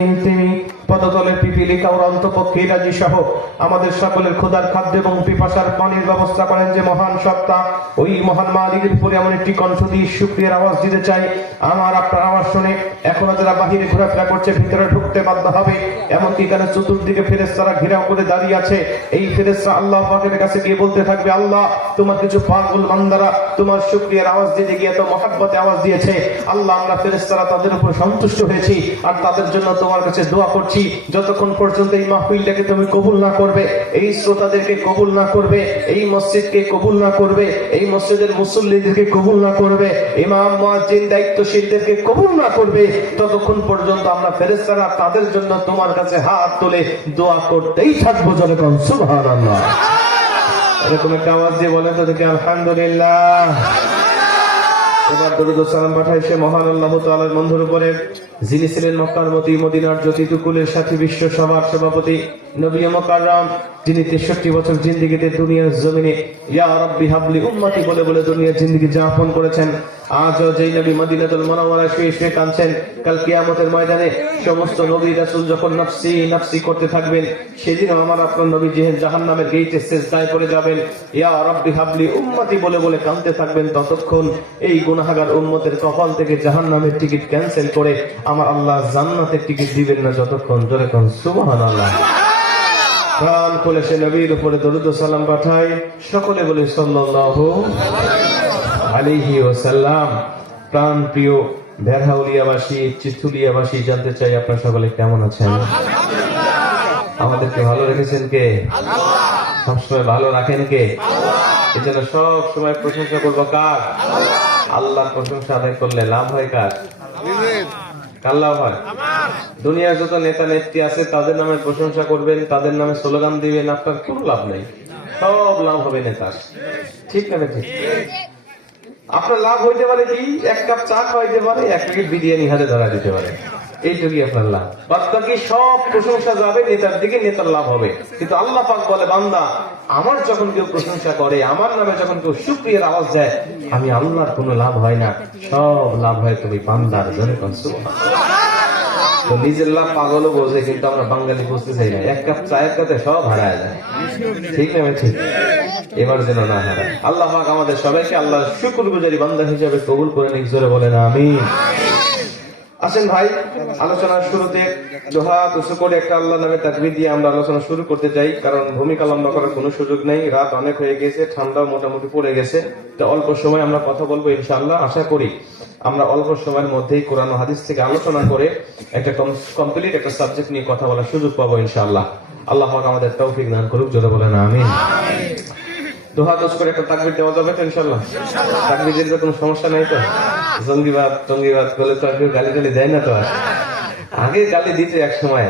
তিনি পদতলের পিপিলিকা ওর অন্তপক্ষে রাজি সহ আমাদের সকলের ক্ষুধার খাদ্য এবং পিপাসার পানির ব্যবস্থা করেন যে মহান সত্তা, ওই মহান মালিকের উপরে এমন একটি কণ্ঠ দিয়ে শুক্রিয়ার আওয়াজ দিতে চাই। আমার, আপনার আওয়াজ শুনে এখনও যারা বাহিরে ঘোরাফেরা করছে, ভিতরে ঢুকতে বাধ্য হবে। এমনকি এখানে চতুর্দিকে ফেরেস্তারা ঘেরাও করে দাঁড়িয়ে আছে। এই ফেরেস্তা আল্লাহ পাকের কাছে গিয়ে বলতে থাকবে, আল্লাহ, তোমার কিছু পাগল বান্দারা তোমার শুক্রিয়ার আওয়াজ দিতে গিয়ে তো মহাব্বতে আওয়াজ দিয়েছে। আল্লাহ, আমরা ফেরেস্তারা তাদের উপর সন্তুষ্ট হয়েছি। আর তাদের জন্য তোমার কাছে দোয়া করছি। যতক্ষণ পর্যন্ত এই মাহফিলটাকে তুমি কবুল না করবে, এই শ্রোতাদেরকে কবুল না করবে, এই মসজিদকে কবুল না করবে, এই মসজিদের মুসল্লিদেরকে কবুল না করবে, ইমাম, মুয়াজ্জিন, দায়িত্বশীলদেরকে কবুল না করবে, ততক্ষণ পর্যন্ত আমরা ফেরেস্তারা তাদের জন্য তোমার কাছে হাত তুলে দোয়া করতেই থাকব জনগণ। সুবহানাল্লাহ। এরকম একটা আওয়াজ দিয়ে বলেন তো দেখি, আলহামদুলিল্লাহ। পাঠাই সে মহান আল্লাহ বন্ধুর উপরে। যিনি ছিলেন মক্কার মতি, মদিনার জ্যোতি তুকুলের সাথী, বিশ্ব সভার সভাপতি। নবী মোকাররম, যিনি তেষট্টি বছর জিন্দিগিতে দুনিয়ার জমিনে, ইয়া রব্বি হাবলি উম্মতি বলে বলে দুনিয়ার জিন্দিগি যাপন করেছেন। আজও যেই নবী মদিনাতুল মুনাওয়ারা শুয়ে শুয়ে কাঁদছেন, কাল কিয়ামতের ময়দানে সমস্ত নবী রাসূল যখন নফসি নফসি করতে থাকবেন, সেদিনও আমার আপনার নবী জিহেন জাহান্নামের গেইটে সেজদায় পড়ে যাবেন, ইয়া রব্বি হাবলি উম্মতি বলে বলে কাঁদতে থাকবেন ততক্ষণ এই গুনাহগার উম্মতের কপাল থেকে জাহান্নামের টিকিট ক্যান্সেল করে আমার আল্লাহ জান্নাতের টিকিট দিবেন না যতক্ষণ যতক্ষণ সুবহানাল্লাহ। প্রাণ খুলে সে নবীর উপরে দরুদ সালাম পাঠায়। সকলে বলে সাল্লাল্লাহু আলাইহি ওয়াসাল্লাম। প্রাণ প্রিয় ভেরহাউলিয়াবাসী চিথুলিয়াবাসী জানতে চাই আপনার সকলে কেমন আছেন? আমাদেরকে ভালো রেখেছেন কে? সবসময় ভালো রাখেন কে? এই জন্য সব সময় প্রশংসা করব কার? আল্লাহ। প্রশংসা আদায় করলে লাভ হয় কার? হয় দুনিয়ার যত নেতা নেত্রী আছে, তাদের নামে প্রশংসা করবেন, তাদের নামে স্লোগান দিবেন, আপনার কোনো লাভ নেই। সব লাভ হবে নেতার। ঠিক না ঠিক আপনার লাভ হইতে পারে কি? এক কাপ চা খাওয়াইতে পারে, এক কাপ বিরিয়ানি হাতে ধরা দিতে পারে। এইটুকুই আপনার লাভ বাদ বাকি সব প্রশংসা যাবে, নেতার দিকে নেতার লাভ হবে। কিন্তু আল্লাহ পাক বলে, বান্দা, আমার যখন কেউ প্রশংসা করে, আমার নামে যখন কেউ সুপ্রিয়ের আওয়াজ দেয়, আমি আল্লাহর কোনো লাভ হয় না। সব লাভ হয় তুমি বান্দার জন্য নিজের লাভ পাগলও বোঝে, কিন্তু আমরা বাঙালি বুঝতে চাই না। এক কাপ চায়ের কাতে সব হারায় যায়। ঠিক না ঠিক? এবার যেন না হারায়। আল্লাহ আমাদের সবাইকে আল্লাহ শুকুর গুজারি বান্দা হিসেবে কবুল করে নিক, জোরে বলেন আমি আসেন ভাই, আলোচনার শুরুতে দোহা তুসু করে একটা আল্লাহ নামে তাকবির দিয়ে আমরা আলোচনা শুরু করতে চাই, কারণ ভূমিকা লম্বা করার কোনো সুযোগ নেই। রাত অনেক হয়ে গেছে, ঠান্ডাও মোটামুটি পড়ে গেছে। তো অল্প সময় আমরা কথা বলব ইনশাআল্লাহ, আশা করি আমরা অল্প সময়ের মধ্যেই কোরআন হাদিস থেকে আলোচনা করে একটা কমপ্লিট একটা সাবজেক্ট নিয়ে কথা বলার সুযোগ পাবো ইনশাআল্লাহ। আল্লাহ আমাদের তৌফিক দান করুক, জোরে বলেন আমিন। করে একটা তাকবির দেওয়া যাবে তো ইনশাল্লাহ তাকবির দিলে কোনো সমস্যা নাই তো? জঙ্গিবাদ টঙ্গিবাদ করলে তো আর কেউ গালি দেয় না তো আর। আগে গালি দিতে এক সময়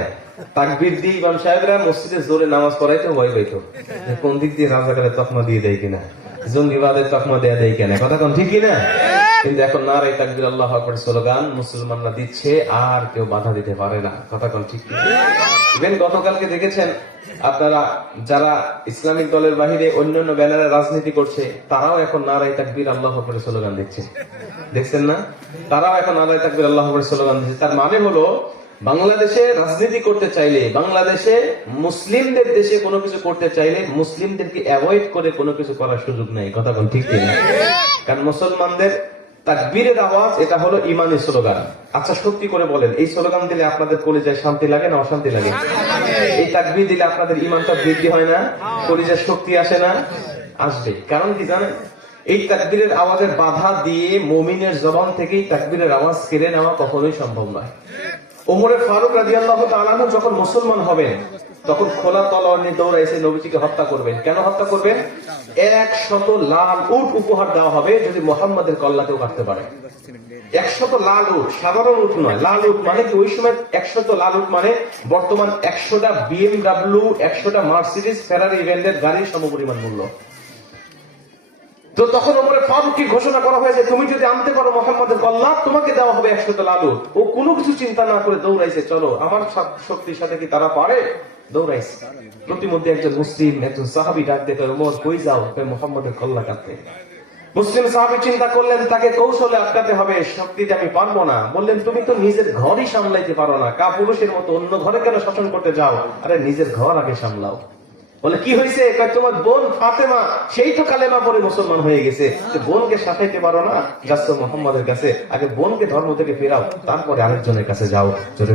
তাকবির দিয়ে ইমাম সাহেবরা মসজিদে জোরে নামাজ পড়াইতে ভয় পাইতো। কোন দিক দিয়ে রাজাকারের তকমা দিয়ে দেয় কিনা? জঙ্গিবাদের তকমা দেয়া দেয় কিনা? কথা কম ঠিক কিনা? কিন্তু এখন না এই তাকবির আল্লাহ আকবর স্লোগান, মুসলমানরা দিচ্ছে, আর কেউ বাধা দিতে পারে না। কথা কোন ঠিক ইভেন গতকালকে দেখেছেন, আপনারা যারা ইসলামিক দলের বাহিরে অন্যান্য ব্যানারে রাজনীতি করছে, তারাও এখন না নারাই তাকবির আল্লাহ করে স্লোগান দিচ্ছে দেখছেন না? তারাও এখন না নারাই তাকবির আল্লাহ করে স্লোগান দিচ্ছে। তার মানে হলো, বাংলাদেশে রাজনীতি করতে চাইলে, বাংলাদেশে মুসলিমদের দেশে কোনো কিছু করতে চাইলে, মুসলিমদেরকে অ্যাভয়েড করে কোনো কিছু করার সুযোগ নেই। কথা কোন ঠিক কারণ মুসলমানদের তাকবীরের আওয়াজ, এটা হলো ইমানি স্লোগান। আচ্ছা সত্যি করে বলেন, এই স্লোগান দিলে আপনাদের কলিজায় শান্তি লাগে না অশান্তি লাগে? এই তাকবীর দিলে আপনাদের ইমানটা বৃদ্ধি হয় না? কলিজায় শক্তি আসে না? আসবে। কারণ কি জানেন? এই তাকবীরের আওয়াজের বাধা দিয়ে মমিনের জবান থেকেই তাকবীরের আওয়াজ কেড়ে নেওয়া কখনোই সম্ভব নয়। ওমরে ফারুক রাজি আল্লাহ তালানু যখন মুসলমান হবেন তখন খোলা তলোয়ার নিয়ে দৌড়ে এসে নবীজিকে হত্যা করবেন। কেন হত্যা করবেন? এক শত লাল উট উপহার দেওয়া হবে যদি মোহাম্মদের কল্লাকেও কাটতে পারে। একশত লাল উট, সাধারণ উট নয়, লাল উট মানে কি? ওই সময় একশত লাল উট মানে বর্তমান একশোটা বিএমডাব্লিউ, একশোটা মার্সিডিস ফেরারি ইভেন্টের গাড়ির সমপরিমাণ মূল্য। তো তখন ওমরে ফারুককে ঘোষণা করা হয়েছে তুমি যদি আনতে পারো মোহাম্মদের কল্লা তোমাকে দেওয়া হবে একশত লালু ও কোনো কিছু চিন্তা না করে দৌড়াইছে, চলো, আমার শক্তির সাথে কি তারা পারে? দৌড়াইছে প্রতিমধ্যে একজন মুসলিম, একজন সাহাবি ডাক ওমর, কই যাও? মোহাম্মদের কাটতে মুসলিম সাহাবি চিন্তা করলেন, তাকে কৌশলে আটকাতে হবে, শক্তিতে আমি পারব না। বললেন, তুমি তো নিজের ঘরই সামলাইতে পারো না। কা পুরুষের মতো অন্য ঘরে কেন শাসন করতে যাও? আরে, নিজের ঘর আগে সামলাও। বলে, কি হয়েছে তোমার বোন ফাতেমা, সেই তো কালেমা পরে মুসলমান হয়ে গেছে। বোনকে সাথাইতে পারো না, যাচ্ছ মোহাম্মদের কাছে। আগে বোনকে ধর্ম থেকে ফেরাও, তারপরে আরেকজনের কাছে যাও। জোরে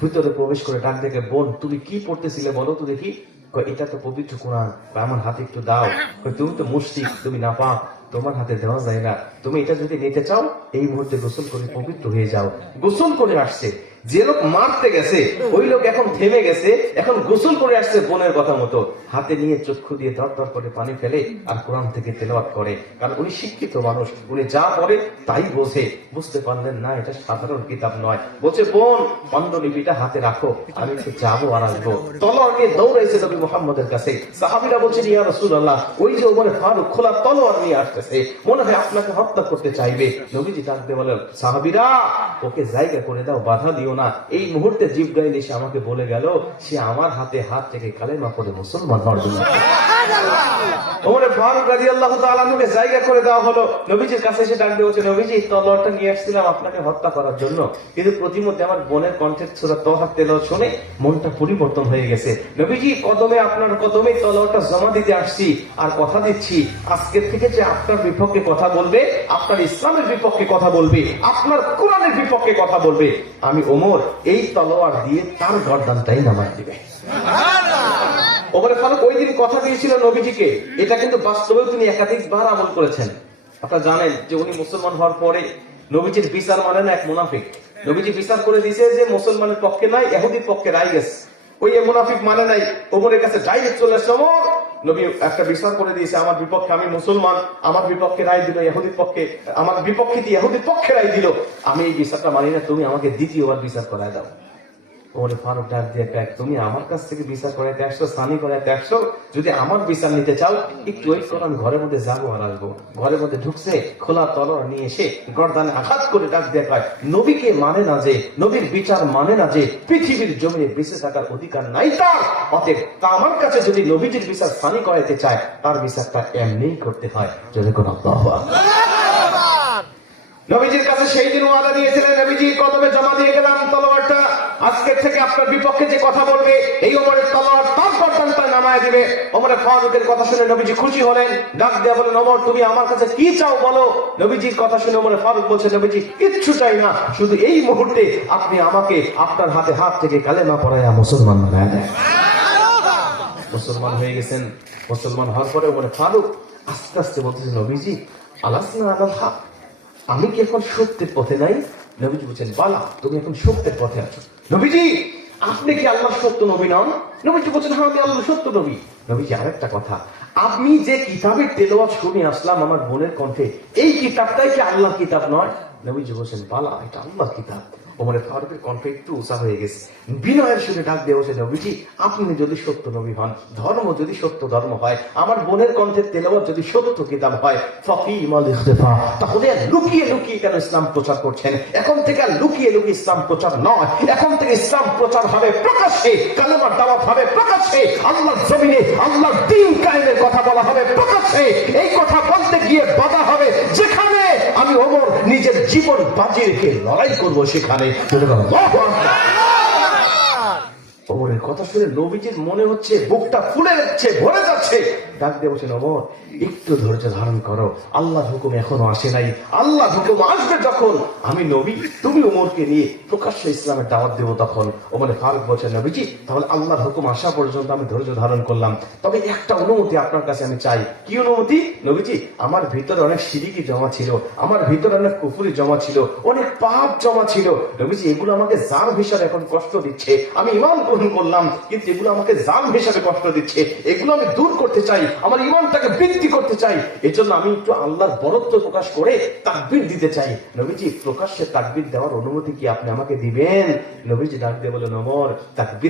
ভিতরে প্রবেশ করে ডাক দেখে বোন, তুমি কি পড়তেছিলে বলো তো দেখি। এটা তো পবিত্র কোরআন আমার হাতে একটু দাও। তুমি তো মুশরিক, তুমি না পাও তোমার হাতে দেওয়া যায় না। তুমি এটা যদি নিতে চাও, এই মুহূর্তে গোসল করে পবিত্র হয়ে যাও। গোসল করে আসছে। যে লোক মারতে গেছে, ওই লোক এখন থেমে গেছে, এখন গোসল করে আসছে বোনের কথা মতো। হাতে নিয়ে চক্ষু দিয়ে দর দর করে পানি ফেলে আর কোরআন থেকে তেলাওয়াত করে। কারণ উনি শিক্ষিত মানুষ, উনি যা পড়ে তাই বোঝে। বুঝতে পারলেন না, এটা সাধারণ কিতাব নয়। বলছে, বোন, পাণ্ডুলিপিটা হাতে রাখো, আমি একটু যাব আর আসব। তলোয়ার নিয়ে দৌড়াইছে নবী মোহাম্মদের কাছে। সাহাবিরা বলছেন, ইয়া রাসূলুল্লাহ, ওই যে ওমর ফারুক খোলা তলোয়ার নিয়ে আসতেছে। মনে হয় আপনাকে হত্যা করতে চাইবে। নবীজি ডাকতে বলেন সাহাবিরা, ওকে জায়গা করে দাও, বাধা দিও না। এই মুহূর্তে জীব জিব্রাইল এসে আমাকে বলে গেল, সে আমার হাতে হাত থেকে কালেমা পড়ে মুসলমান হওয়ার জন্য। ফারুক জায়গা করে দেওয়া হলো। নবীজির কাছে এসে ডাক নবীজি তলোয়ারটা নিয়ে আসছিলাম আপনাকে হত্যা করার জন্য। কিন্তু প্রতিমধ্যে আমার বোনের শুনে মনটা পরিবর্তন হয়ে গেছে। নবীজি, কদমে আপনার কদমে তলোয়ারটা জমা দিতে আসছি আর কথা দিচ্ছি। আজকের থেকে যে আপনার বিপক্ষে কথা বলবে, আপনার ইসলামের বিপক্ষে কথা বলবে, আপনার কোরআনের বিপক্ষে কথা বলবে, আমি ওমর, এই তলোয়ার দিয়ে তার গর্দানটাই নামায় দিবে। ওমর ফারুক ওই দিন কথা দিয়েছিল নবীজিকে। এটা কিন্তু বাস্তবেও তিনি একাধিকবার আমল করেছেন। আপনারা জানেন যে উনি মুসলমান হওয়ার পরে নবীজির বিচার মানে না এক মুনাফিক। নবীজি বিচার করে দিয়েছে যে মুসলমানের পক্ষে নাই, এহুদির পক্ষে রাই গেছে ওই এ মুনাফিক মানে নাই, ওমরের কাছে ডাইরেক্ট চলে আসছে, ওমর, নবী একটা বিচার করে দিয়েছে, আমার বিপক্ষে আমি মুসলমান, আমার বিপক্ষে রায় দিল এহুদির পক্ষে, আমার বিপক্ষে দিয়ে এহুদির পক্ষে রায় দিল? আমি এই বিচারটা মানি না, তুমি আমাকে দ্বিতীয়বার বিচার করায় দাও। ওরে ফারুক ডাক দিয়ে কয়, তুমি আমার কাছ থেকে বিচার করাইতে আসছো সানি করাইতে আসছো যদি আমার বিচার নিতে চাও একটু ওয়েট করো ঘরের মধ্যে যাব আর আসব। ঘরের মধ্যে ঢুকছে খোলা তলোয়ার নিয়ে এসে গর্দানে আঘাত করে ডাক দিয়ে কয় নবীকে মানে না যে নবীর বিচার মানে না যে পৃথিবীর জমিনে বেঁচে থাকার অধিকার নাই তার। অতএব তা আমার কাছে যদি নবীজির বিচার সানি করাইতে চায় তার বিচারটা এমনিই করতে হয়। যদি কোনো নবীজির কাছে সেই দিন ওয়াদা দিয়েছিলেন নবীজি কদমে জমা দিয়ে গেলাম তলোয়ারটা আজকের থেকে আপনার বিপক্ষে যে কথা বলবে, এই ওমরের তলোয়ার তার গর্দানটা নামায় দিবে। ওমরের ফারুকের কথা শুনে নবীজি খুশি হলেন। ডাক দেয়া বলেন ওমর, তুমি আমার কাছে কি চাও বলো? নবীজির কথা শুনে ওমরের ফারুক বলছে, নবীজি, কিচ্ছু চাই না। শুধু এই মুহূর্তে আপনি আমাকে আপনার হাতে হাত থেকে কালেমা পড়াইয়া মুসলমান বানায় দেয় মুসলমান হয়ে গেছেন। মুসলমান হওয়ার পরে ওমরে ফারুক আস্তে আস্তে বলতেছে, নবীজি, আলাসনা আলাল হক। আমি কি এখন সত্যের পথে নাই? নবীজি বলছেন, বালা, তুমি এখন সত্যের পথে আছো। নবীজি, আপনি কি আল্লাহ সত্য নবী নন? নবীজি বলছেন হ্যাঁ আমি আল্লাহ সত্য নবী। নবীজি, আরেকটা কথা, আপনি যে কিতাবের তেলোয়াজ শুনে আসলাম আমার বোনের কণ্ঠে, এই কিতাবটাই কি আল্লাহ কিতাব নয়? নবীজি বলছেন, বালা, এটা আল্লাহ কিতাব। ওমরের ফারুকের কণ্ঠ একটু উঁচা হয়ে গেছে। বিনয়ের সুরে ডাক দিয়ে বসে, নবীজি, আপনি যদি সত্য নবী হন, ধর্ম যদি সত্য ধর্ম হয়, আমার বোনের কণ্ঠের তেলাওয়াত যদি সত্য কিতাব হয় ফকিমাল ইখতিফা, তাহলে লুকিয়ে লুকিয়ে কেন ইসলাম প্রচার করছেন? এখন থেকে লুকিয়ে লুকিয়ে ইসলাম প্রচার নয়। এখন থেকে ইসলাম প্রচার হবে প্রকাশ্যে, কালেমার দাওয়াত হবে প্রকাশ্যে, আল্লাহর জমিনে, আল্লাহর দিন কায়েমের কথা বলা হবে প্রকাশ্যে। এই কথা বলতে গিয়ে বাধা হবে যেখানে আমি ওমর নিজের জীবন বাজি রেখে লড়াই করব সেখানে। ওমরের কথা শুনে নবীজির মনে হচ্ছে বুকটা ফুলে যাচ্ছে ভরে যাচ্ছে। ডাক দিয়ে বসে ওমর একটু ধৈর্য ধারণ করো। আল্লাহ হুকুম এখনও আসে নাই। আল্লাহ হুকুম আসবে যখন। আমি নবী, তুমি ওমরকে নিয়ে প্রকাশ্য ইসলামের দাওয়াত দেবো তখন। ওমরে ফারুক বলছেন নবীজি, তাহলে আল্লাহর হুকুম আসা পর্যন্ত আমি ধৈর্য ধারণ করলাম। তবে একটা অনুমতি আপনার কাছে আমি চাই। কি অনুমতি? নবীজি, আমার ভিতরে অনেক সিরিকি জমা ছিল, আমার ভিতরে অনেক কুফুরি জমা ছিল, অনেক পাপ জমা ছিল। নবীজি, এগুলো আমাকে জাম হিসাবে এখন কষ্ট দিচ্ছে। আমি ইমান গ্রহণ করলাম, কিন্তু এগুলো আমাকে জাম হিসাবে কষ্ট দিচ্ছে। এগুলো আমি দূর করতে চাই। আমার ইমানটাকে বৃদ্ধি করতে চাই। এজন্য জন্য আমি একটু আল্লাহর বরত্ব প্রকাশ করে তাকবির দিতে চাই। নবীজি, প্রকাশ্যে তাকবির দেওয়ার অনুমতি কি আপনি আমাকে দিবেন? নবীজি ডাক দিয়ে বলেন তাকবির